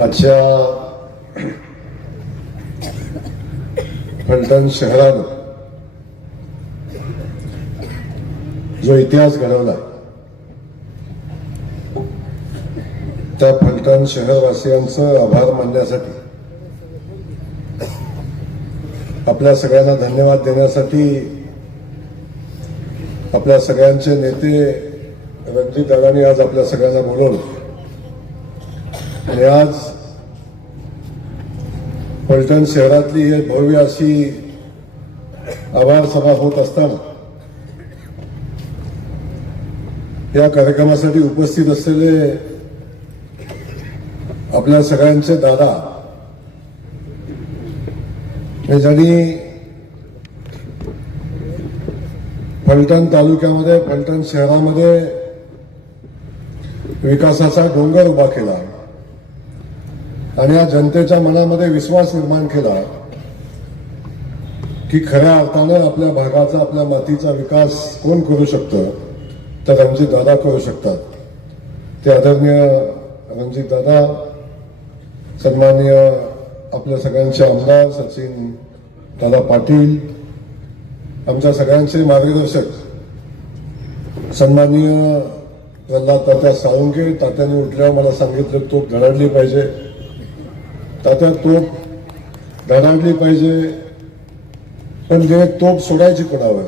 आजच्या फलटण शहरानं जो इतिहास घडवला त्या फलटण शहरवासियांचं आभार मानण्यासाठी, आपल्या सगळ्यांना धन्यवाद देण्यासाठी आपल्या सगळ्यांचे नेते रणजित दादांनी आज आपल्या सगळ्यांना बोलवलं. आणि आज फलटण शहरातली ही भव्य अशी आभार सभा होत असताना या कार्यक्रमासाठी उपस्थित असलेले आपल्या सगळ्यांचे दादा, ज्यांनी फलटण तालुक्यामध्ये, फलटण शहरामध्ये विकासाचा डोंगर उभा केला आणि या जनतेच्या मनामध्ये विश्वास निर्माण केला की खऱ्या अर्थानं आपल्या भागाचा, आपल्या मातीचा विकास कोण करू शकतं, तर रणजित दादा करू शकतात. ते आदरणीय रणजित दादा, सन्माननीय आपल्या सगळ्यांचे आमदार सचिन दादा पाटील, आमच्या सगळ्यांचे मार्गदर्शक सन्माननीय प्रल्हाद तात्या साळुंखे. तात्याने उठल्यावर मला सांगितलं तोप धडाडली पाहिजे. तात्या तोप धडाडली पाहिजे, पण जे तोप सोडायची कोणावर,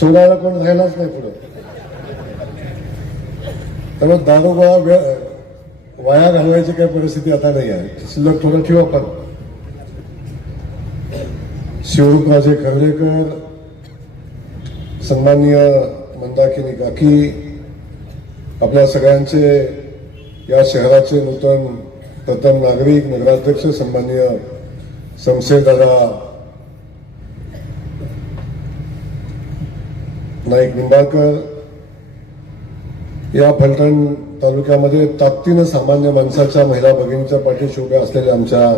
सोडायला कोण राहिलाच नाही पुढे. त्यामुळे दारूगोळा वाया घालवायची काही परिस्थिती आता नाही आहे. शिल्लक थोडं ठेवू आपण. शिवरूपराजे खर्वेकर, सन्माननीय मंदाकिनी काकी, आपल्या सगळ्यांचे या शहराचे नूतन प्रथम नागरिक नगराध्यक्ष सन्माननीय शमशेरदादा नाईक निंबाळकर, या फलटण तालुक्यामध्ये ताकदीनं सामान्य माणसाच्या, महिला भगिनीच्या पाठीशी उभ्या असलेल्या आमच्या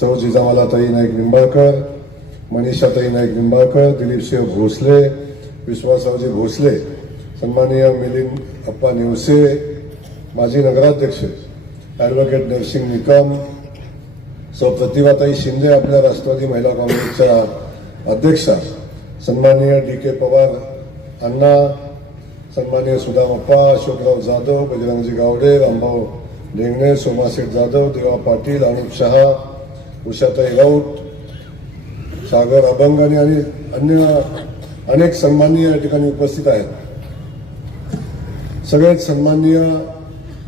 सौ जिजामालाताई नाईक निंबाळकर, मनीषाताई नाईक निंबाळकर, दिलीपसिंह भोसले, विश्वासरावजी भोसले, सन्माननीय मिलिंद अप्पा नेवसे, माजी नगराध्यक्ष ॲडव्होकेट नरसिंग निकम, सौ प्रतिभाताई शिंदे, आपल्या राष्ट्रवादी महिला काँग्रेसच्या अध्यक्षा, सन्माननीय डी.के. पवार अण्णा, सन्माननीय सुदामप्पा, अशोकराव जाधव, बजरंगजी गावडे, रामभाऊ ढेंगणे, सोमाशेठ जाधव, देवा पाटील, अनुप शहा, उषाताई राऊत, सागर अभंग आणि अन्य अनेक सन्माननीय या ठिकाणी उपस्थित आहेत. सगळेच सन्माननीय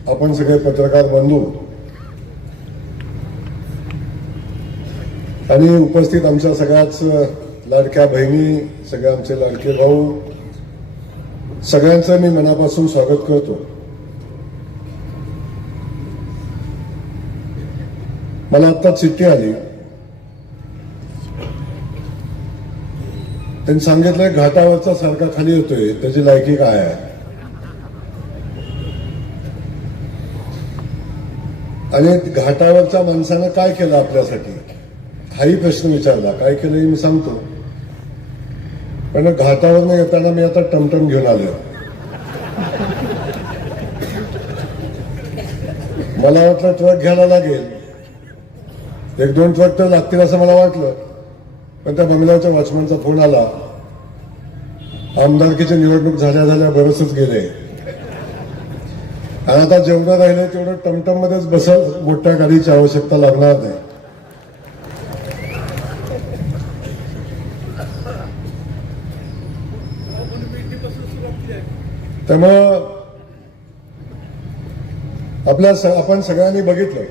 आपण सगळे पत्रकार बंधू आणि उपस्थित आमच्या सगळ्याच लाडक्या बहिणी, सगळे आमचे लाडके भाऊ, सगळ्यांचं मी मनापासून स्वागत करतो. मला आत्ता चिठ्ठी आली, त्यांनी सांगितलंय घाटावरचा सारखा खाली येतोय, त्याची लायकी काय आहे. आणि घाटावरच्या माणसानं काय केलं आपल्यासाठी हाही प्रश्न विचारला. काय केलं हे मी सांगतो, पण घाटावरनं येताना मी आता टमटम घेऊन आलो. मला वाटलं ट्रक घ्यायला लागेल, 1-2 ट्रक तर लागतील असं मला वाटलं, पण त्या बंगल्याच्या वॉचमनचा फोन आला, आमदारकीची निवडणूक झाल्या बरंचच गेले आणि आता जेवढं राहिलं तेवढं टमटम मध्येच बसल, मोठ्या गाडीची आवश्यकता लागणार नाही. त्यामुळं आपण सगळ्यांनी बघितलं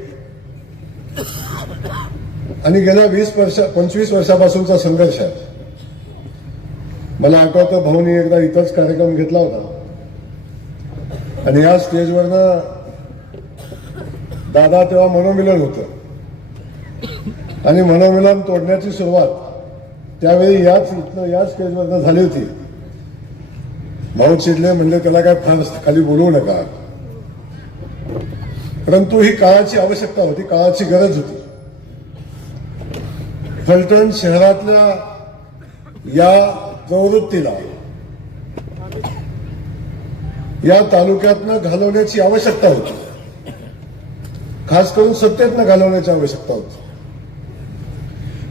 आणि गेल्या 25 वर्षापासूनचा संघर्ष आहे. मला आठवतं भाऊनी एकदा इथंच कार्यक्रम घेतला होता आणि या स्टेजवरनं दादा तेव्हा मनोमिलन होतं आणि मनोमिलन तोडण्याची सुरुवात त्यावेळी याच स्टेजवरनं झाली होती. भाऊ चिडले, म्हणजे त्याला काय फार खाली बोलवू नका, परंतु ही काळाची आवश्यकता होती, काळाची गरज होती. फलटण शहरातल्या या प्रवृत्तीला या तालुक्यातनं घालवण्याची आवश्यकता होती. खास करून सत्तेतनं घालवण्याची आवश्यकता होती.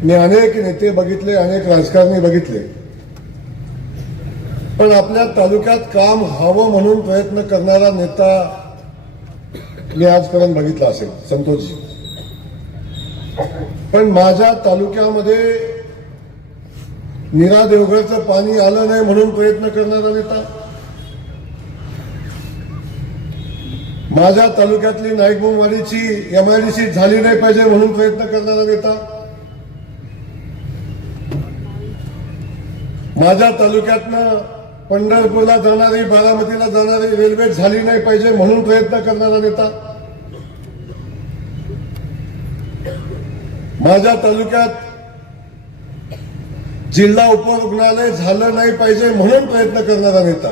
मी अनेक नेते बघितले, अनेक राजकारणी बघितले, पण आपल्या तालुक्यात काम व्हावं म्हणून प्रयत्न करणारा नेता मी आजपर्यंत बघितला असेल, संतोषजी. पण माझ्या तालुक्यामध्ये नीरा देवघरचं पाणी आलं नाही म्हणून प्रयत्न करणारा नेता, माझ्या तालुक्यातली नाईकबोमवाडीची MIDC झाली नाही पाहिजे म्हणून प्रयत्न करणारा नेता, माझ्या तालुक्यातनं पंढरपूरला जाणारी, बारामतीला जाणारी रेल्वे झाली नाही पाहिजे म्हणून प्रयत्न करणारा नेता, माझ्या तालुक्यात जिल्हा उपरुग्णालय झालं नाही पाहिजे म्हणून प्रयत्न करणारा नेता.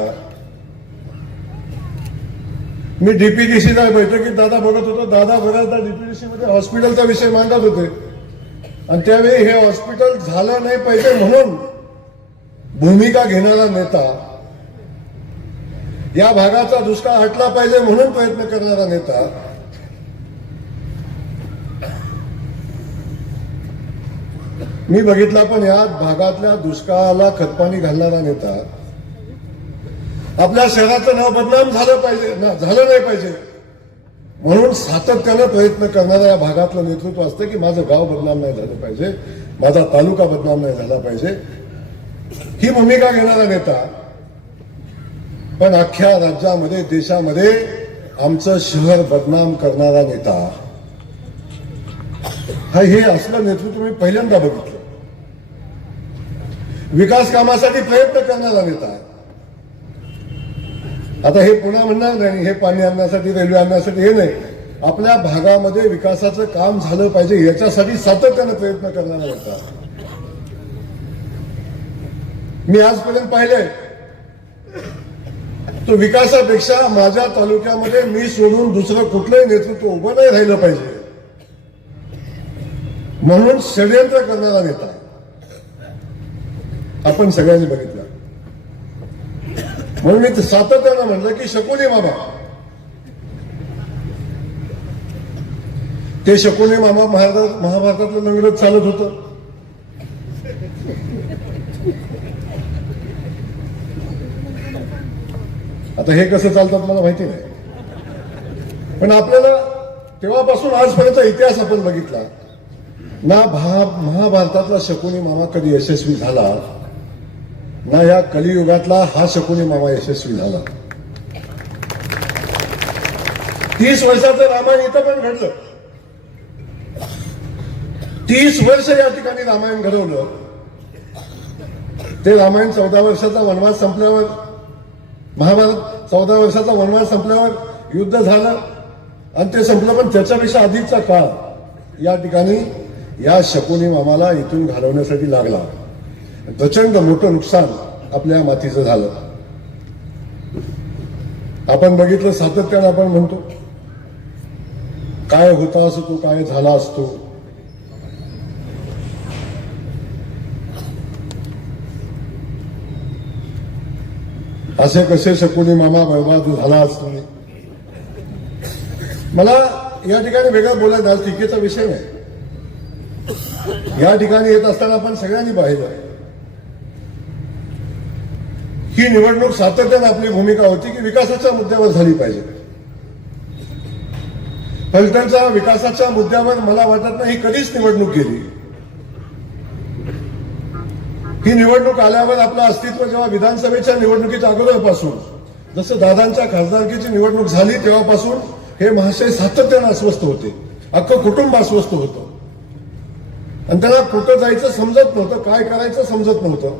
मी DPDCच्या बैठकीत दादा बघत होतो, दादा बऱ्याचदा DPDC मध्ये हॉस्पिटलचा विषय मांडत होते आणि त्यावेळी हे हॉस्पिटल झालं नाही पाहिजे म्हणून भूमिका घेणारा नेता, या भागाचा दुष्काळ हटला पाहिजे म्हणून प्रयत्न करणारा नेता, मी बघितला. पण या भागातल्या दुष्काळाला खतपाणी घालणारा नेता, आपल्या शहराचं नाव बदनाम झालं नाही पाहिजे म्हणून सातत्यानं प्रयत्न करणारा या भागातलं नेतृत्व असतं की माझं गाव बदनाम नाही झालं पाहिजे, माझा तालुका बदनाम नाही झाला पाहिजे, ही भूमिका घेणारा नेता. पण अख्ख्या राज्यामध्ये, देशामध्ये आमचं शहर बदनाम करणारा नेता, हे असलं नेतृत्व मी पहिल्यांदा बघितलं. विकास कामासाठी प्रयत्न करणारा नेता. आता हे पुन्हा म्हणणार नाही, हे पाणी आणण्यासाठी, रेल्वे आणण्यासाठी, हे नाही. आपल्या भागामध्ये विकासाचं काम झालं पाहिजे याच्यासाठी सातत्यानं प्रयत्न करणारा नेता. मी आजपर्यंत पाहिलंय, तो विकासापेक्षा माझ्या तालुक्यामध्ये मी सोडून दुसरं कुठलंही नेतृत्व उभं नाही राहिलं पाहिजे म्हणून षडयंत्र करणारा नेता आपण सगळ्यांनी बघितलं. म्हणून मी सातत्यानं म्हटलं की शकुनी मामा, ते शकुनी मामा महाभारतातलं लंगरच चालत होतं. आता हे कसं चालतात मला माहिती नाही, पण आपल्याला तेव्हापासून आजपर्यंत इतिहास आपण बघितला ना. महाभारतातला शकुनी मामा कधी यशस्वी झाला ना, या कलियुगातला हा शकुनी मामा यशस्वी झाला. 30 वर्षाचं रामायण इथं पण घडलं. 30 वर्ष या ठिकाणी रामायण घडवलं. ते रामायण 14 वर्षाचा वनवास संपल्यावर, महाभारत 14 वर्षाचा वनवास संपल्यावर युद्ध झालं आणि ते संपलं. पण त्याच्यापेक्षा अधिकचा काळ या ठिकाणी या शकुनी मामाला इथून घालवण्यासाठी लागला. प्रचंड मोठं नुकसान आपल्या मातीचं झालं. आपण बघितलं, सातत्यानं आपण म्हणतो काय होता असतो, काय झाला असतो. असे कसे शकुनी मामा बर्बाद झाला असतो. मला या ठिकाणी वेगळं बोलायचं, आज टीकेचा विषय नाही. या ठिकाणी येत असताना आपण सगळ्यांनी पाहिलं ही निवडणूक सातत्यानं आपली भूमिका होती की विकासाच्या मुद्द्यावर झाली पाहिजे. फलटणच्या विकासाच्या मुद्द्यावर मला वाटत नाही कधीच निवडणूक गेली. ही निवडणूक आल्यावर आपलं अस्तित्व जेव्हा विधानसभेच्या निवडणुकीच्या अगोदरपासून, जसं दादांच्या खासदारकीची निवडणूक झाली तेव्हापासून हे महाशय सातत्यानं अस्वस्थ होते. अख्खं कुटुंब अस्वस्थ होतं आणि त्यांना कुठं जायचं समजत नव्हतं, काय करायचं समजत नव्हतं.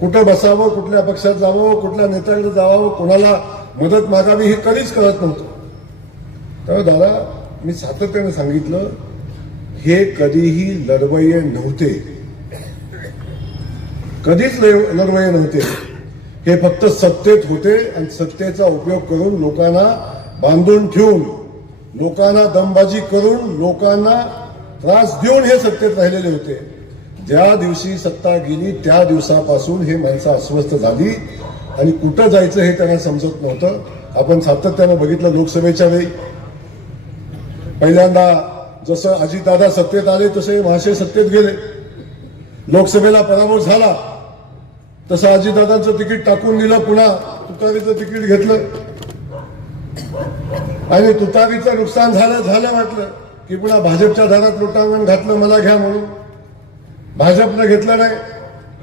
कुठं बसावं, कुठल्या पक्षात जावं, कुठल्या नेत्याकडे जावं, कोणाला मदत मागावी हे कधीच कळत नव्हतं. तेव्हा दादा, मी सातत्याने सांगितलं, हे कधीही लढवय्ये नव्हते, कधीच लढवय्ये नव्हते. हे फक्त सत्तेत होते आणि सत्तेचा उपयोग करून लोकांना बांधून ठेवून, लोकांना दमबाजी करून, लोकांना त्रास देऊन हे सत्तेत राहिलेले होते. ज्या दिवशी सत्ता गेली त्या दिवसापासून हे माणसं अस्वस्थ झाली आणि कुठं जायचं हे त्यांना समजत नव्हतं. आपण सातत्यानं बघितलं लोकसभेच्या वेळी पहिल्यांदा जसं अजितदादा सत्तेत आले तसे महाशय सत्तेत गेले, लोकसभेला पराभव झाला तसं अजितदादांचं तिकीट टाकून दिलं, पुन्हा तुतारीचं तिकीट घेतलं आणि तुतारीचं नुकसान झालं वाटलं की पुन्हा भाजपच्या दारात लोटांगण घातलं, मला घ्या म्हणून. भाजपनं घेतलं नाही,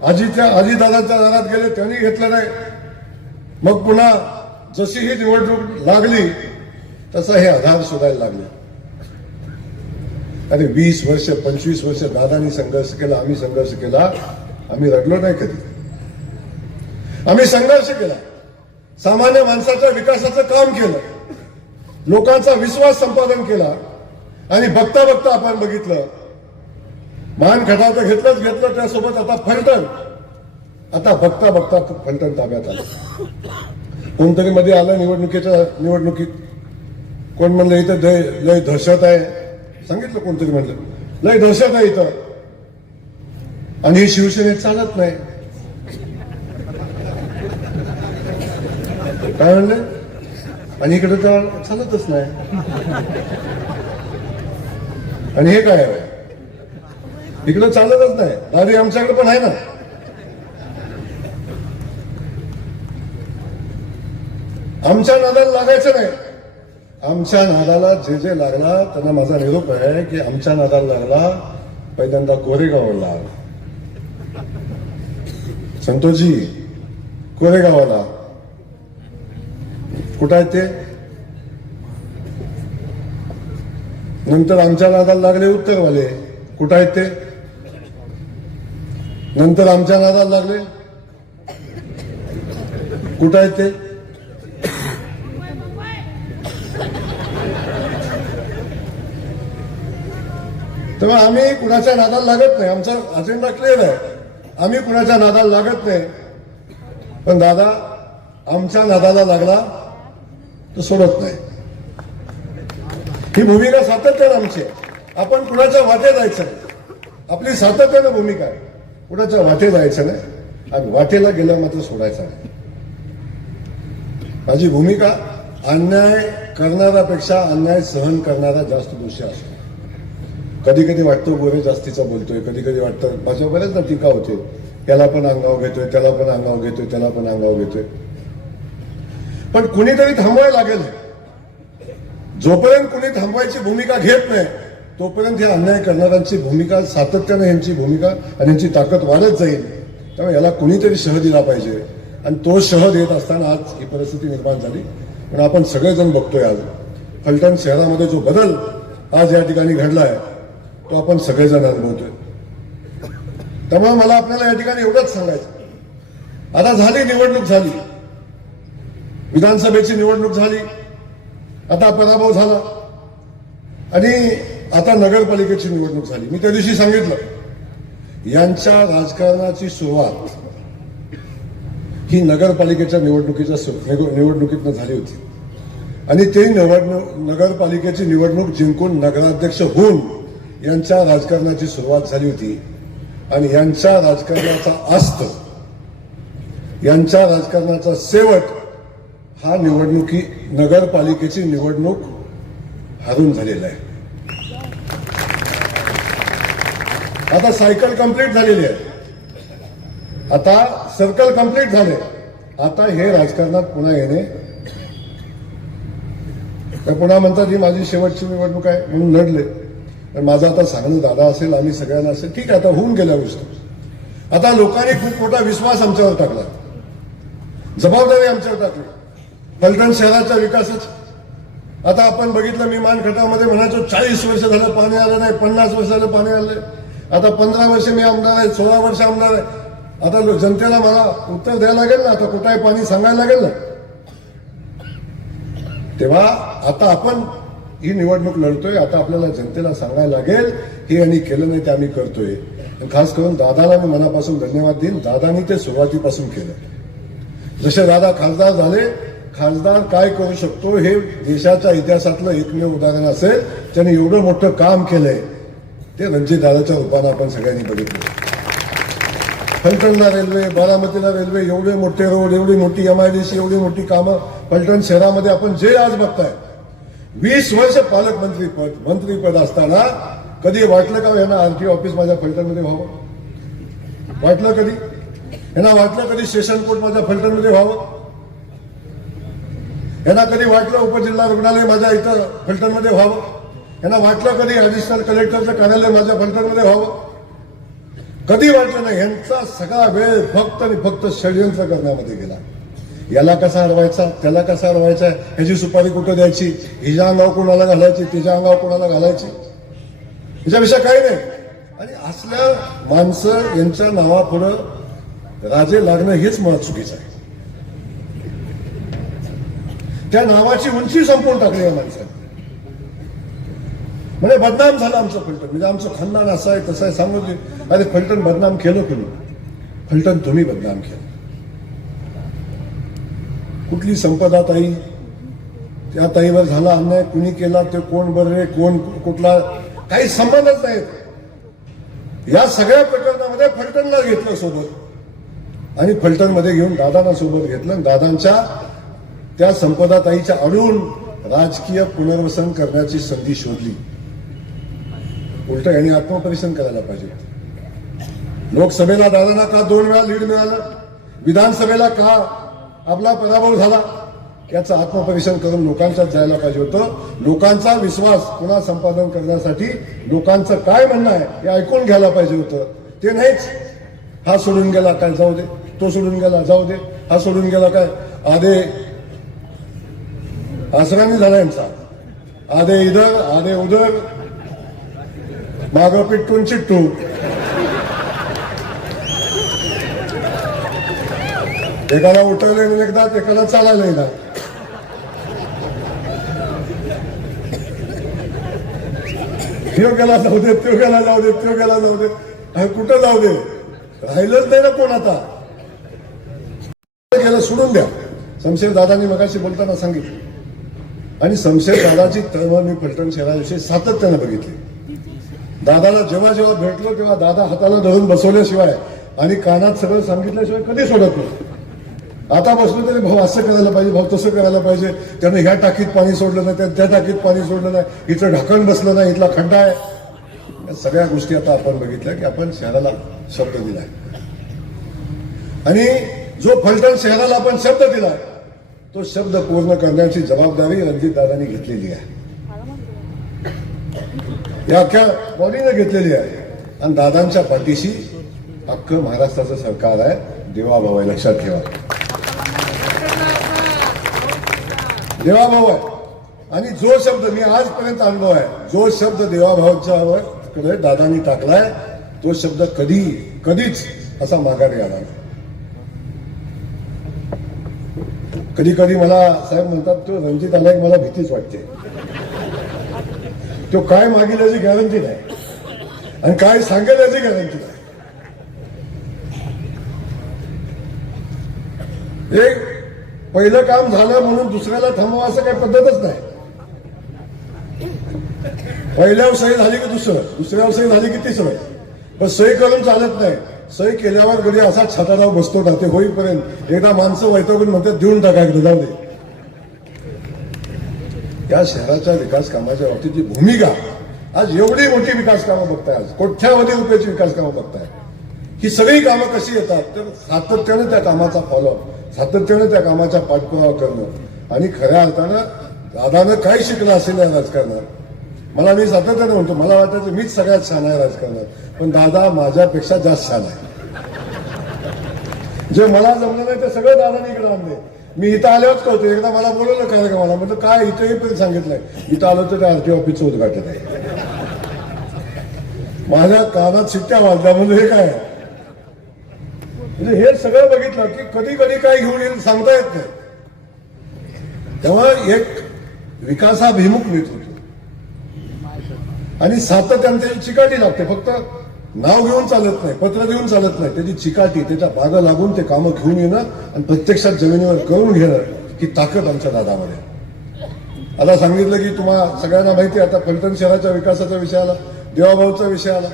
अजितदादांच्या दारात गेले त्यांनी घेतलं नाही. मग पुन्हा जशी ही निवडणूक लागली तसा हे आधार शोधायला लागले. अरे 20 वर्ष 25 वर्ष दादांनी संघर्ष केला, आम्ही संघर्ष केला, आम्ही रडलो नाही कधी. आम्ही संघर्ष केला, सामान्य माणसाच्या विकासाचं काम केलं, लोकांचा विश्वास संपादन केला आणि बघता बघता आपण बघितलं मान खटाव तर घेतलं त्यासोबत आता फलटण. आता बघता बघता फलटण ताब्यात आलं. कोणतरी मध्ये आलं निवडणुकीत कोण म्हणलं इथं लय दहशत आहे, सांगितलं कोणतरी म्हणलं लय दहशत आहे इथं आणि ही शिवसेनेत चालत नाही. काय म्हणले? आणि इकडे तर चालतच नाही. आणि हे काय आहे? इकडे चालतच नाही. दादी आमच्याकडे पण आहे ना. आमच्या नादाला लागायचं नाही. आमच्या नादाला जे लागला त्यांना माझा निरोप आहे की आमच्या नादाला लागला पहिल्यांदा कोरेगावला. संतोषजी कोरेगावला कुठं आहेत ते? नंतर आमच्या नादाला लागले उत्तरवाले. कुठं आहेत ते? नंतर आमच्या नादाला लागले. कुठं आहेत ते? तेव्हा आम्ही कुणाच्या नादाला लागत नाही. आमचा अजेंडा क्लिअर आहे. आम्ही कुणाच्या नादाला लागत नाही. पण दादा आमच्या नादाला लागला तर सोडत नाही. ही भूमिका सातत्यानं आमची आहे. आपण कुणाच्या वाटे जायचं नाही. आपली सातत्यानं भूमिका आहे. कुणाच्या वाटे जायचं नाही आणि वाटेला गेलं मात्र सोडायचं नाही. माझी भूमिका अन्याय करणाऱ्यापेक्षा अन्याय सहन करणारा जास्त दोषी असतो. कधी कधी वाटतं गोरे जास्तीचा बोलतोय, कधी कधी वाटतं माझ्या बऱ्याचदा टीका होते, त्याला पण अंगावर घेतोय, त्याला पण अंगावर घेतोय, त्याला पण अंगावर घेतोय. पण कुणीतरी थांबवायला लागेल. जोपर्यंत कुणी थांबवायची भूमिका घेत नाही तोपर्यंत या अन्याय करणाऱ्यांची भूमिका सातत्याने यांची भूमिका आणि यांची ताकद वाढत जाईल. त्यामुळे याला कुणीतरी शह दिला पाहिजे आणि तो शह देत असताना आज ही परिस्थिती निर्माण झाली. पण आपण सगळेजण बघतोय आज फलटण शहरामध्ये जो बदल आज या ठिकाणी घडलाय तो आपण सगळेजण अनुभवतोय. त्यामुळे मला आपल्याला या ठिकाणी एवढंच सांगायचं, आता झाली निवडणूक, झाली विधानसभेची निवडणूक झाली, आता पराभव झाला आणि आता नगरपालिकेची निवडणूक झाली. मी त्या दिवशी सांगितलं यांच्या राजकारणाची सुरुवात ही नगरपालिकेच्या निवडणुकीतनं झाली होती आणि ते नगरपालिकेची निवडणूक जिंकून नगराध्यक्ष होऊन यांच्या राजकारणाची सुरुवात झाली होती. आणि यांच्या राजकारणाचा अस्त, यांच्या राजकारणाचा शेवट हा नगरपालिकेची निवडणूक हारून झालेला आहे. आता सायकल कंप्लीट झालेली आहे. आता सर्कल कंप्लीट झाले. आता हे राजकारणात पुन्हा येणे, तर पुन्हा म्हणतात ही माझी शेवटची निवडणूक आहे म्हणून लढले. पण माझं आता सांगणं दादा असेल, आम्ही सगळ्यांना असेल, ठीक आहे आता होऊन गेल्या गोष्टी. आता लोकांनी खूप मोठा विश्वास आमच्यावर टाकला, जबाबदारी आमच्यावर टाकली फलटण शहराच्या विकासाची. आता आपण बघितलं, मी मानखटावमध्ये म्हणायचो 40 वर्ष झालं पाणी आलं नाही, 50 वर्ष झालं पाणी आलं. आता 15 वर्ष मी आमदार आहे, 16 वर्ष आमदार आहे. आता जनतेला मला उत्तर द्यायला लागेल ना, आता कुठे पाणी सांगायला लागेल ना. तेव्हा आता आपण ही निवडणूक लढतोय, आता आपल्याला जनतेला सांगायला लागेल हे यांनी केलं नाही ते आम्ही करतोय. खास करून दादाला मी मनापासून धन्यवाद देईन. दादानी ते सुरुवातीपासून केलं. जसे दादा खासदार झाले, खासदार काय करू शकतो हे देशाच्या इतिहासातलं एकमेव उदाहरण असेल. त्यांनी एवढं मोठं काम केलंय ते रणजितदादाच्या रूपानं आपण सगळ्यांनी बघितलं. फलटणला रेल्वे, बारामतीला रेल्वे, एवढे मोठे रोड, एवढी मोठी MIDC, एवढी मोठी कामं फलटण शहरामध्ये आपण जे आज बघताय, 20 वर्ष मंत्रीपद असताना कधी वाटलं का यांना आरटीओ ऑफिस माझ्या फलटणमध्ये व्हावं? वाटलं कधी? यांना वाटलं कधी सेशन कोर्ट माझ्या फलटणमध्ये व्हावं? यांना कधी वाटलं उपजिल्हा रुग्णालय माझ्या इथं फलटणमध्ये व्हावं? यांना वाटलं कधी ऍडिशनल कलेक्टरचं कार्यालय माझ्या फलटणमध्ये व्हावं? कधी वाटलं नाही. यांचा सगळा वेळ फक्त आणि फक्त षडयंत्र करण्यामध्ये गेला. याला कसा हरवायचा, त्याला कसा हरवायचा, ह्याची सुपारी कुठं द्यायची, हिच्या अंगावर कोणाला घालायची, तिच्या अंगावर कोणाला घालायची, ह्याच्यापेक्षा काही नाही. आणि असल्या माणसं यांच्या नावापुढं राजे लागणं हेच मुळात चुकीचं आहे. त्या नावाची उंची संपवून टाकली या माणसाने. म्हणजे बदनाम झालं आमचं फलटण. म्हणजे आमचं खानदान असं आहे तसं आहे सांगून अरे फलटण बदनाम केलं कुणी? फलटण तुम्ही बदनाम केलं. कुठली संपदा ताई, त्या ताईवर झाला अन्याय, कुणी केला, ते कोण बरे, कोण कुठला, काही संबंधच नाहीत. या सगळ्या प्रकरणामध्ये फलटणला घेतलं सोबत आणि फलटणमध्ये घेऊन दादांना सोबत घेतलं. दादांच्या त्या संपदा ताईच्या अडून राजकीय पुनर्वसन करण्याची संधी शोधली. उलट यांनी आत्मपरीक्षण करायला पाहिजे. लोकसभेला दादांना का 2 वेळा लीड मिळालं, विधानसभेला का आपला पराभव झाला, याचं आत्मपरीक्षण करून लोकांच्यात जायला पाहिजे होतं. लोकांचा विश्वास पुन्हा संपादन करण्यासाठी लोकांचं काय म्हणणं आहे हे ऐकून घ्यायला पाहिजे होतं. ते नाहीच. हा सोडून गेला काय जाऊ दे, तो सोडून गेला जाऊ दे, हा सोडून गेला काय, आधे आसरानी झाला यांचा, आधे इधर आधे उधर, मागं पिट्टून चिट्टू. एकाला उठवले एकदा, एकाला चालायला येणार. तो गेला जाऊ दे, तो गेला जाऊ दे, तो गेला जाऊ दे, कुठं जाऊ दे, राहिलंच नाही ना कोण. आता गेलं सोडून द्या. शमशेर दादांनी मगाशी बोलताना सांगितलं. आणि शमशेर दादाची तळमळ मी फलटण शहराविषयी सातत्यानं बघितली. दादाला जेव्हा जेव्हा भेटलो तेव्हा दादा हाताला धरून बसवल्याशिवाय आणि कानात सगळं सांगितल्याशिवाय कधी सोडत नाही. आता बसलो तरी भाऊ असं करायला पाहिजे, भाऊ तसं करायला पाहिजे, त्यानं ह्या टाकीत पाणी सोडलं नाही, त्या टाकीत पाणी सोडलं नाही, इथं ढाकण बसलं नाही, इथला खड्डा आहे. या सगळ्या गोष्टी आता आपण बघितल्या की आपण शहराला शब्द दिलाय. आणि जो फलटण शहराला आपण शब्द दिला तो शब्द पूर्ण करण्याची जबाबदारी रणजितदादांनी घेतलेली आहे. या अख्ख्या बॉडीने घेतलेली आहे. आणि दादांच्या पाठीशी अख्खं महाराष्ट्राचं सरकार आहे. देवाभाऊ आहे, लक्षात ठेवा. देवाभाऊ आहे. आणि जो शब्द मी आजपर्यंत अनुभव आहे, जो शब्द देवाभाऊच्या दादांनी टाकलाय तो शब्द कधीच असा माघारी आला नाही. कधी कधी मला साहेब म्हणतात तो रणजित आला की मला भीतीच वाटते. तो काय मागेल याची गॅरंटी नाही आणि काय सांगेल याची गॅरंटी नाही. एक पहिलं काम झालं म्हणून दुसऱ्याला थांबवा असं काही पद्धतच नाही. पहिल्यावर सही झाली की दुसऱ्यावर सही झाली की तिसरं. पण सही करून चालत नाही. सही केल्यावर कधी असा छताला बसतो ना ते होईपर्यंत एकदा माणसं वैतागून म्हणतात देऊन टाकायचं जाऊ दे. या शहराच्या विकास कामाच्या बाबतीत भूमिका आज एवढी मोठी विकास कामं बघताय, आज कोट्यावधी रुपयाची विकास कामं बघताय. ही सगळी कामं कशी येतात तर सातत्याने त्या कामाचा फॉलोअप, सातत्याने त्या कामाचा पाठपुरावा करणं. आणि खऱ्या अर्थानं दादानं काय शिकलं असेल या राजकारणात. मी सातत्याने म्हणतो मला वाटायचं मीच सगळ्यात छान आहे राजकारणात, पण दादा माझ्यापेक्षा जास्त छान आहे. जे मला जमलं नाही ते सगळं दादाने इकडे आणले. मी इथं आल्यावरच कळतो. एकदा मला बोलवलं काय का मला म्हटलं काय इथंही पण सांगितलंय इथं आलो तर आरटीओ ऑफिसचं उद्घाटन आहे. माझ्या कानात शिट्ट्या वाजल्या म्हणजे हे काय म्हणजे हे सगळं बघितलं की कधी कधी काय घेऊन येईल सांगता येत नाही. तेव्हा एक विकासाभिमुख नेतृत्व आणि सातत्याने त्याची चिकाटी लागते. फक्त नाव घेऊन चालत नाही, पत्र देऊन चालत नाही. त्याची चिकाटी, त्याच्या मागं लागून ते कामं घेऊन येणं आणि प्रत्यक्षात जमिनीवर करून घेणं ही ताकद आमच्या दादामध्ये. आता सांगितलं की तुम्हाला सगळ्यांना माहिती आहे आता फलटण शहराच्या विकासाचा विषय आला, देवाभाऊचा विषय आला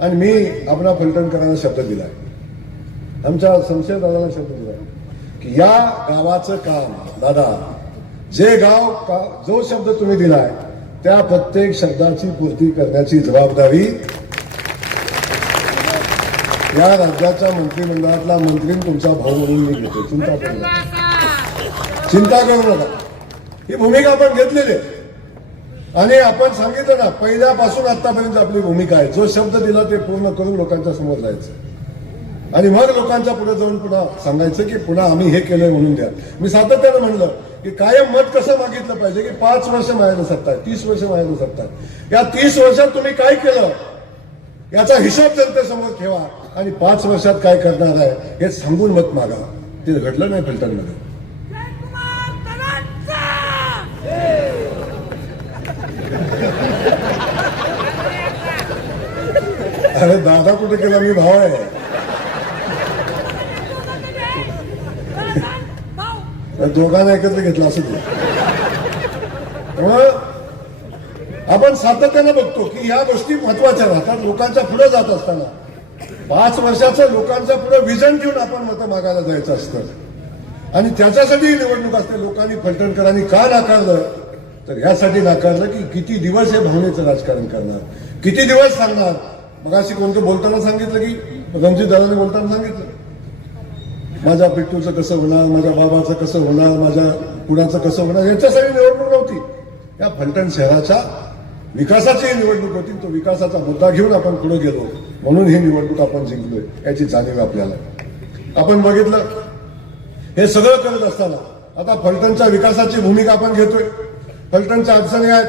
आणि मी आपला फलटणकरांना शब्द दिलाय, आमच्या शमशेर दादाला शब्द दिलाय की या गावाचं काम दादा जे जो शब्द तुम्ही दिलाय त्या प्रत्येक शब्दाची पूर्ती करण्याची जबाबदारी या राज्याच्या मंत्रिमंडळातला मंत्री तुमचा भाऊ म्हणून मी घेतो. चिंता करू नका. ही भूमिका आपण घेतलेली आहे आणि आपण सांगितलं ना, पहिल्यापासून आतापर्यंत आपली भूमिका आहे. जो शब्द दिला ते पूर्ण करून लोकांच्या समोर जायचं आणि मग लोकांच्या पुढे जाऊन पुन्हा सांगायचं की पुन्हा आम्ही हे केलंय म्हणून द्या. मी सातत्यानं म्हणलं की कायम मत कसं मागितलं पाहिजे की 5 वर्ष माझ्याकडे सत्ता आहे, 30 वर्ष माझ्याकडे सत्ता आहे. या 30 वर्षात तुम्ही काय केलं याचा हिशोब जनतेसमोर ठेवा आणि 5 वर्षात काय करणार आहे हे सांगून मत मागा. ते घडलं नाही फलटणमध्ये. अरे दादा कुठे केला, मी भाव आहे. दोघांना एकत्र घेतला असं ते. आपण सातत्यानं बघतो की या गोष्टी महत्वाच्या राहतात. लोकांच्या पुढे जात असताना 5 वर्षाचं लोकांच्या पुढे विजन घेऊन आपण मतं मागायला जायचं असतं आणि त्याच्यासाठी निवडणूक असते. लोकांनी फलटणकरांनी का नाकारलं तर यासाठी नाकारलं की किती दिवस हे भावनेचं राजकारण करणार, किती दिवस सांगणार. मगाशी कोणतं बोलताना सांगितलं की रणजितदादांनी बोलताना सांगितलं माझ्या पिट्टूचं कसं होणार, माझ्या बाबाचं कसं होणार, माझ्या पुण्याचं कसं होणार. यांच्यासाठी निवडणूक नव्हती. या फलटण शहराच्या विकासाची निवडणूक होती. तो विकासाचा मुद्दा घेऊन आपण पुढे गेलो म्हणून ही निवडणूक आपण जिंकलोय याची जाणीव आपल्याला. आपण बघितलं हे सगळं करत असताना आता फलटणच्या विकासाची भूमिका आपण घेतोय. फलटणच्या अडचणी आहेत,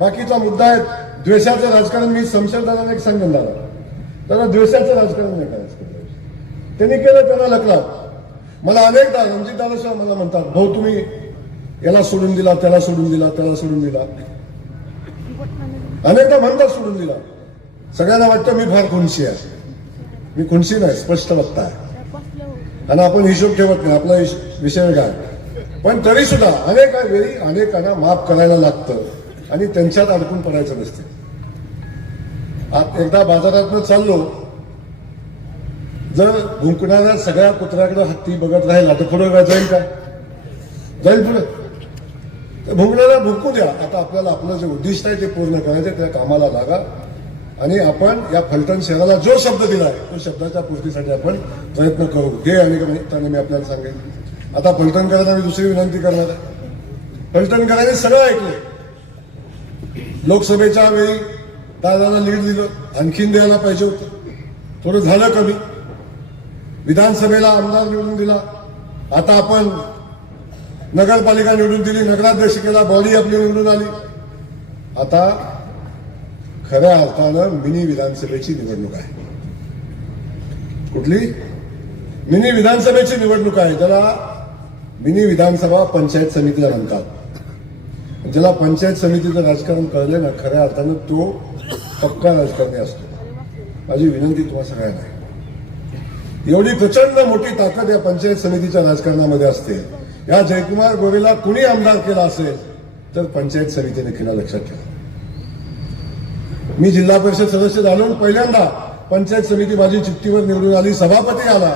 बाकीचा मुद्दा आहेत. द्वेषाचं राजकारण मी शमशेरदारांना एक सांगून झाला, त्याला द्वेषाचं राजकारण नाही करायचं. त्यांनी केलं, त्यांना लकला. मला अनेकदा रणजितदादाशिवाय मला म्हणतात भाऊ तुम्ही याला सोडून दिला, त्याला सोडून दिला, त्याला सोडून दिला. अनेकदा म्हणतात सोडून दिला. सगळ्यांना वाटतं मी फार खुनशी आहे. मी खुनशी नाही, स्पष्ट वक्ता आहे आणि आपण हिशोब ठेवत नाही. आपला विषय काय पण तरी सुद्धा अनेक वेळी अनेकांना माफ करायला लागतं आणि त्यांच्यात अडकून पडायचं नसते. एकदा बाजारातनं चाललो, जर भुंकणाऱ्या सगळ्या कुत्र्याकडे हत्ती बघत राहिला तर पुढे जाईल काय? जाईल पुढे. भुंकणाऱ्या भुंकू द्या. आता आपल्याला आपलं जे उद्दिष्ट आहे ते पूर्ण करायचं, त्या कामाला लागा आणि आपण या फलटण शहराला जो शब्द दिलाय तो शब्दाच्या पूर्तीसाठी आपण प्रयत्न करू. हे अनेक निमित्ताने मी आपल्याला सांगेन. आता फलटणकरांना मी दुसरी विनंती करणार आहे. फलटणकरांनी सगळं ऐकलं. लोकसभेच्या वेळी दादाला लीड दिलं, आणखीन द्यायला पाहिजे होतं, थोडं झालं कमी. विधानसभेला आमदार निवडून दिला, आता आपण नगरपालिका निवडून दिली, नगराध्यक्ष केला, बॉडी आपली निवडून आली. आता खऱ्या अर्थानं मिनी विधानसभेची निवडणूक आहे. कुठली? मिनी विधानसभेची निवडणूक आहे. त्याला मिनी विधानसभा पंचायत समितीला म्हणतात. ज्याला पंचायत समितीचं राजकारण कळलं ना, खऱ्या अर्थानं तो पक्का राजकारणी असतो. माझी विनंती तुम्हाला सगळ्यांना आहे, एवढी प्रचंड मोठी ताकद या पंचायत समितीच्या राजकारणामध्ये असते. या जयकुमार गोरेला कुणी आमदार केला असेल तर पंचायत समितीने केला, लक्षात ठेवा. मी जिल्हा परिषद सदस्य झालो, पहिल्यांदा पंचायत समिती माझी चिठ्ठीवर निवडून आली, सभापती आला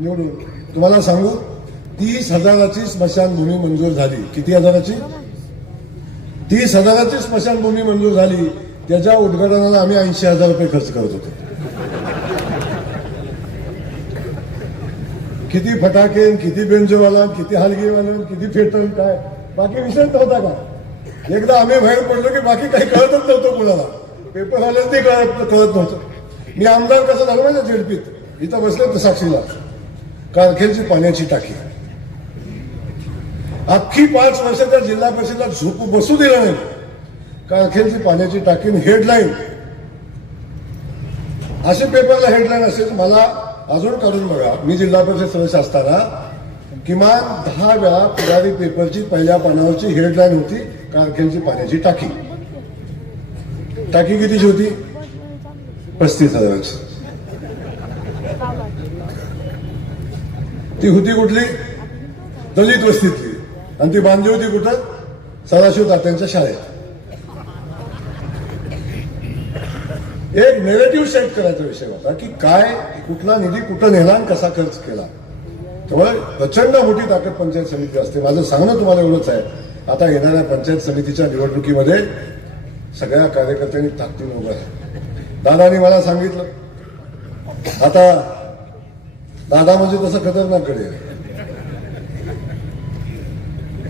निवडून. तुम्हाला सांगू 30,000ची स्मशानभूमी मंजूर झाली. किती हजाराची? 30,000ची स्मशानभूमी मंजूर झाली. त्याच्या उद्घाटनाला आम्ही 80,000 रुपये खर्च करत होतो. किती फटाके, किती बेंजोवाला, किती हलगीवाला, किती फेटण, काय बाकी विषय नव्हता का? एकदा आम्ही बाहेर पडलो की बाकी काही कळतच नव्हतं कुणाला. पेपर आलेच ते कळत नव्हतं. मी आमदार कसं झालो माझ्या झेडपीत, इथं बसले साक्षीला, कारखेलची पाण्याची टाकी. अख्खी 5 वर्षाच्या जिल्हा परिषदेला झोप बसू दिलं नाही. कारखेलची पाण्याची टाकी हेडलाईन, असे पेपरला हेडलाईन असेल. मला अजून काढून बघा, मी जिल्हा परिषद सदस्य असताना किमान 10 वेळा पुरारी पेपरची पहिल्या पानावरची हेडलाईन होती कारखेलची पाण्याची टाकी. टाकी कितीची होती? 35,000ची. ती होती कुठली? दलित वस्तीतली. आणि ती बांधली होती कुठं? सदाशिव तात्यांच्या शाळेत. एक नेरेटिव्ह सेट करायचा विषय होता की काय, कुठला निधी कुठं नेला आणि कसा खर्च केला. त्यामुळे प्रचंड मोठी ताकद पंचायत समिती असते. माझं सांगणं तुम्हाला एवढंच आहे आता येणाऱ्या पंचायत समितीच्या निवडणुकीमध्ये सगळ्या कार्यकर्त्यांनी ताकदीने उभं राहा. दादानी मला सांगितलं, आता दादा म्हणजे तसं खतरनाक कडे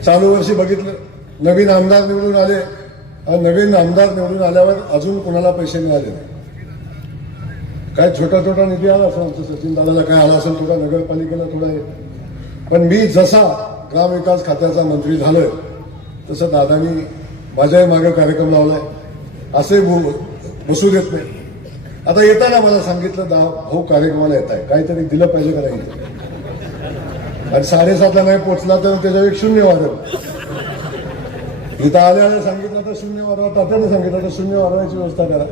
चालू वर्षी बघितलं, नवीन आमदार निवडून आले आणि नवीन आमदार निवडून आल्यावर अजून कोणाला पैसे मिळाले नाही. काय छोटा छोटा निधी आला असेल, आमचं सचिन दादाला काय आला असेल, थोडा नगरपालिकेला थोडा आहे. पण मी जसा ग्रामविकास खात्याचा मंत्री झालोय तसं दादानी माझ्याही मागे कार्यक्रम लावलाय, असे बसू देत नाही. आता येताना मला सांगितलं, भाऊ कार्यक्रमाला येत आहे, काहीतरी दिलं पाहिजे का नाही. आणि 7:30ला नाही पोचला तर त्याच्यावर एक शून्य वाढव. इथं आल्या सांगितलं तर शून्य वाढवा, तात्याने सांगितलं तर शून्य वाढवायची व्यवस्था करा.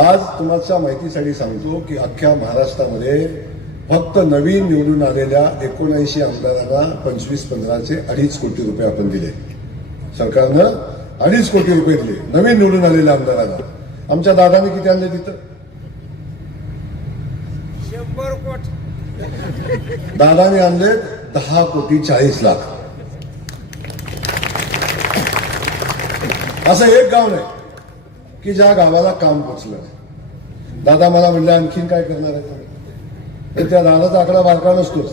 आज तुम्हाला माहितीसाठी सांगतो की अख्ख्या महाराष्ट्रामध्ये फक्त नवीन निवडून आलेल्या 79 आमदारांना 25-15चे 2.5 कोटी रुपये आपण दिले. सरकारनं 2.5 कोटी रुपये दिले नवीन निवडून आलेल्या आमदारांना. आमच्या दादाने किती आणले तिथं? 100 कोटी. दादाने आणले 10 कोटी 40 लाख. असं एक गाव नाही की ज्या गावाला काम पोचलं नाही. दादा मला म्हणले आणखीन काय करणार आहे, तर त्या दादाचा आकडा बारका नसतोच.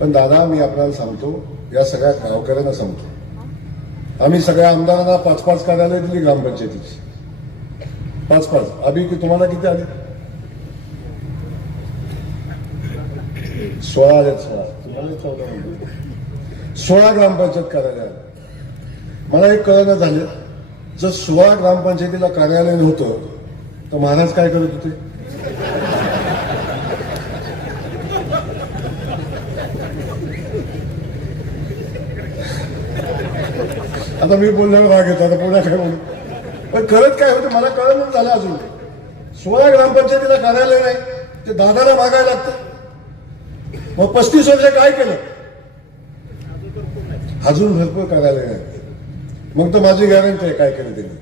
पण दादा मी आपल्याला सांगतो, या सगळ्या गावकऱ्यांना सांगतो, आम्ही सगळ्या आमदारांना 5-5 कार्यालय दिली ग्रामपंचायतीची. 5-5. अभि की तुम्हाला किती आले? 16 आले. 16 तुम्हाला 14 म्हणजे 16 ग्रामपंचायत कार्यालय आले. मला एक कळणं झालं, जर 16 ग्रामपंचायतीला कार्यालय नव्हतं तर महाराज काय करत होते? आता मी बोलल्यावर राग येतो, आता पुन्हा काय बोलू. पण करत काय होतं मला कळणं झालं. अजून 16 ग्रामपंचायतीला कार्यालय नाही, ते दादाला मागायला लागतं. मग 35 वर्ष काय केलं? अजून भरपूर कार्यालय नाही. मग तर माझी गॅरंटी आहे काय केलं त्यांनी.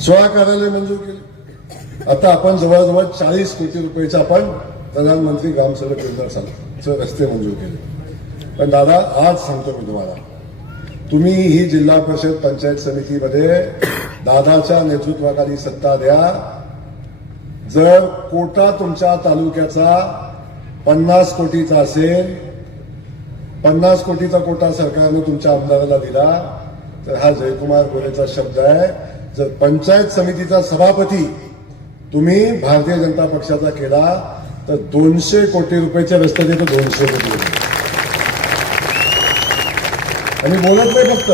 16 कार्यालय मंजूर केली. आता आपण जवळजवळ 40 कोटी रुपयाचं आपण प्रधानमंत्री ग्राम सडक योजनेचे रस्ते मंजूर केले. पण दादा आज सांगतो मी तुम्हाला, तुम्ही ही जिल्हा परिषद पंचायत समितीमध्ये दादाच्या नेतृत्वाखाली सत्ता द्या. जर कोटा तुमच्या तालुक्याचा 50 कोटीचा असेल, 50 कोटीचा कोटा सरकारने तुमच्या आमदाराला दिला, तर हा जयकुमार गोरेचा शब्द आहे. जर पंचायत समितीचा सभापती तुम्ही भारतीय जनता पक्षाचा केला तर 200 कोटी रुपयाचे रस्ते देतो. 200 कोटी रुपये. आणि बोलत नाही, फक्त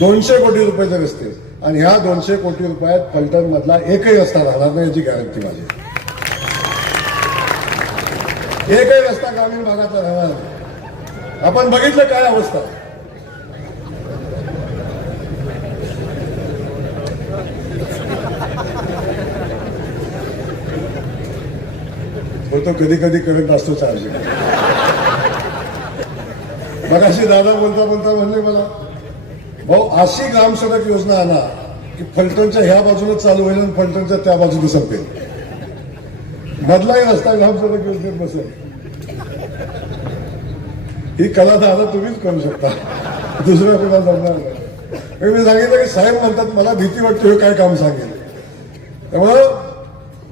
200 कोटी रुपयाचे रस्ते. आणि ह्या 200 कोटी रुपयात फलटण मधला एकही रस्ता राहणार नाही याची गॅरंटी माझी. एकही रस्ता ग्रामीण भागातला राहणार नाही. आपण बघितलं काय अवस्था. तो कधी कधी करंट असतो चार्जिंग. मगाशी दादा बोलता बोलता म्हणले मला, भाऊ अशी ग्रामसडक योजना आणा की फलटणच्या ह्या बाजूने चालू होईल आणि फलटणच्या त्या बाजूने संपेल. मधलाही रस्ता ग्रामसडक योजनेत बसेल. ही कला दादा तुम्हीच करू शकता, दुसऱ्या कोणाला जमणार नाही. मी सांगितलं की साहेब म्हणतात मला भीती वाटते हे काय काम सांगेल. त्यामुळं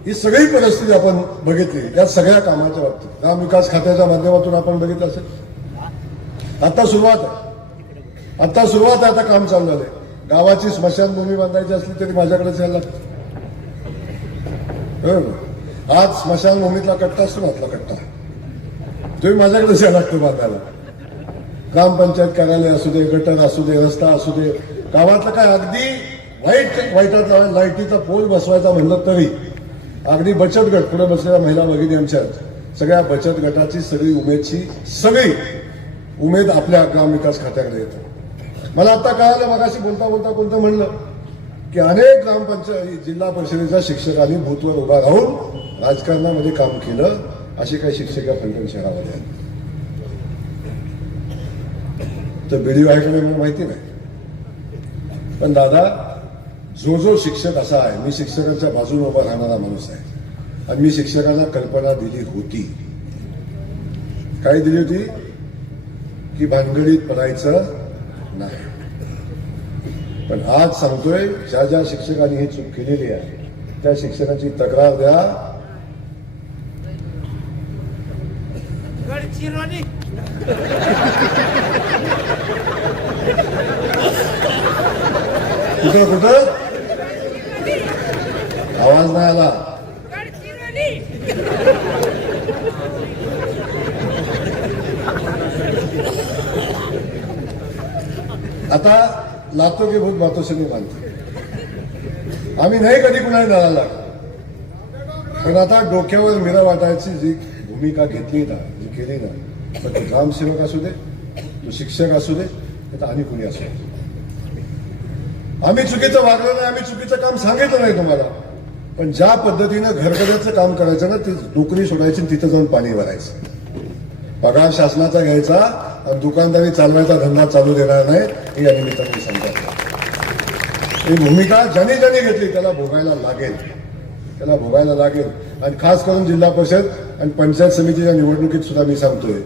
ही सगळी परिस्थिती आपण बघितली या सगळ्या कामाच्या बाबतीत. ग्रामविकास खात्याच्या माध्यमातून आपण बघितलं असेल. आता सुरुवात आहे, आता काम चालू झालंय. गावाची स्मशानभूमी बांधायची असली तरी माझ्याकडेच यायला लागतं. आज स्मशानभूमीतला कट्टा असतो ना, आपला कट्टा तुम्ही माझ्याकडेच यायला लागतो बांधायला. ग्रामपंचायत कार्यालय असू दे, गटर असू दे, रस्ता असू दे, गावातलं काय अगदी वाईटातला लाईटीचा पोल बसवायचा म्हणलं तरी अगदी बचत गट पुढे बसलेल्या महिला भगिनी आमच्या सगळ्या बचत गटाची सगळी उमेद आपल्या ग्रामविकास खात्याकडे येते. मला आता कळालं, मगाशी बोलता कोणतं म्हणलं की अनेक ग्रामपंचायत जिल्हा परिषदेच्या शिक्षकांनी बूथवर उभा राहून राजकारणामध्ये काम केलं. अशी काही शिक्षिका फलटण शहरामध्ये आहेत. तर व्हिडिओ आहे का नाही मला माहिती नाही. पण दादा जो शिक्षक असा आहे, मी शिक्षकांच्या बाजूने उभा राहणारा माणूस आहे आणि मी शिक्षकांना कल्पना दिली होती काय दिली होती की भानगडीत पडायचं नाही. पण आज सांगतोय ज्या ज्या शिक्षकांनी ही चूक केलेली आहे त्या शिक्षकांची तक्रार द्या. गडचिरोली कुठं कुठं आवाज नाही आला. गडचिरोली आता लातो की भूत बातोशनी मानते. आम्ही नाही कधी कुणाला नाराला, पण आता डोक्यावर मिरा वाटायची जी भूमिका घेतली ना, जी केली ना, मग तो ग्रामसेवक असू दे, तो शिक्षक असू दे, आता आणि कुणी असू दे. आम्ही चुकीचं वागलो नाही, आम्ही चुकीचं काम सांगितलं नाही तुम्हाला, पण ज्या पद्धतीनं घरगड्याचं काम करायचं ना, ती नोकरी सोडायची आणि तिथं जाऊन पाणी भरायचं. पगार शासनाचा घ्यायचा आणि दुकानदारी चालवायचा धंदा चालू देणार नाही, हे या निमित्ताने सांगतात. ही भूमिका ज्यांनी ज्यांनी घेतली त्याला भोगायला लागेल, त्याला भोगायला लागेल. आणि खास करून जिल्हा परिषद आणि पंचायत समितीच्या निवडणुकीत सुद्धा मी सांगतोय,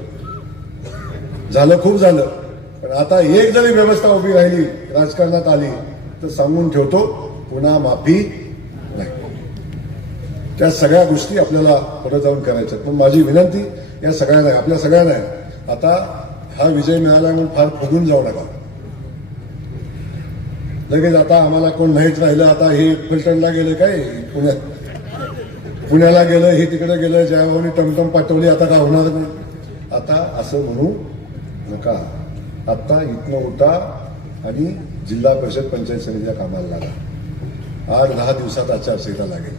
झालं खूप झालं, पण आता एक जरी व्यवस्था उभी राहिली, राजकारणात आली, तर सांगून ठेवतो पुन्हा माफी नाही. त्या सगळ्या गोष्टी आपल्याला पुढे जाऊन करायच्या. पण माझी विनंती या सगळ्यांना आहे, आपल्या सगळ्यांना आहे, आता हा विजय मिळाला म्हणून फार फुगून जाऊ नका. लगेच आता आम्हाला कोण नाहीच राहिलं, आता हे फलटणला गेलं, काय पुण्याला गेलं, हे तिकडे गेलं, जयभाऊनी टमटम पाठवली, आता काय होणार नाही. आता असं म्हणू नका. आता इथनं उठा आणि जिल्हा परिषद पंचायत समितीच्या कामाला लागा. 8-10 दिवसात आचारसंहिता लागेल.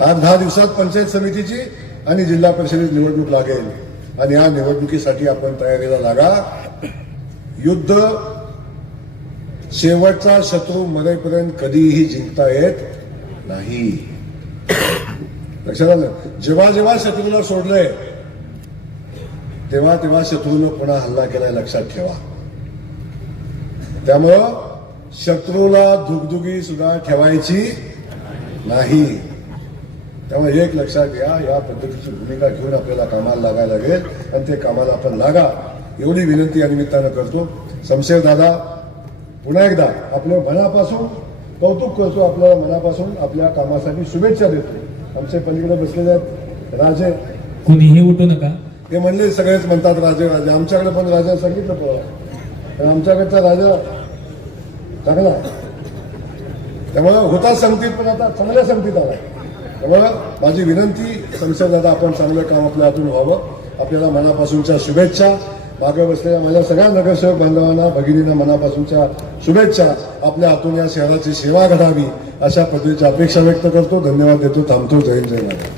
8-10 दिवसात पंचायत समितीची आणि जिल्हा परिषदेची निवडणूक लागेल. आणि या निवडणुकीसाठी आपण तयारीला लागा. युद्ध शेवटचा शत्रू मरेपर्यंत कधीही जिंकता येत नाही. लक्षात आलं. जेव्हा जेव्हा शत्रूला सोडलंय तेव्हा तेव्हा शत्रूनं पुन्हा हल्ला केलाय, लक्षात ठेवा. त्यामुळं शत्रूला दुगदुगी सुद्धा ठेवायची नाही. त्यामुळे एक लक्षात घ्या, या पद्धतीची भूमिका घेऊन आपल्याला कामाला लागायला लागेल आणि ते कामाला आपण लागा, एवढी विनंती या निमित्तानं करतो. शमशेर दादा, पुन्हा एकदा आपल्या मनापासून कौतुक करतो, आपल्याला मनापासून आपल्या कामासाठी शुभेच्छा देतो. आमचे पलीकडे बसलेले आहेत राजे, कोणीही उठू नका. ते म्हणले, सगळेच म्हणतात राजे राजे. आमच्याकडे पण राजा सांगितलं पण आमच्याकडचा राजा चांगला, त्यामुळं होता संगतीत, पण आता चांगल्या संगतीत आला. त्यामुळं माझी विनंती, शमशेर दादा, आपण चांगलं काम आपल्या हातून व्हावं. आपल्याला मनापासूनच्या शुभेच्छा. मागे बसलेल्या माझ्या सगळ्या नगरसेवक बांधवांना, भगिनींना मनापासूनच्या शुभेच्छा. आपल्या हातून या शहराची सेवा घडावी अशा पद्धतीची अपेक्षा व्यक्त करतो. धन्यवाद देतो. थांबतो. जय हिंद, जय महाराज.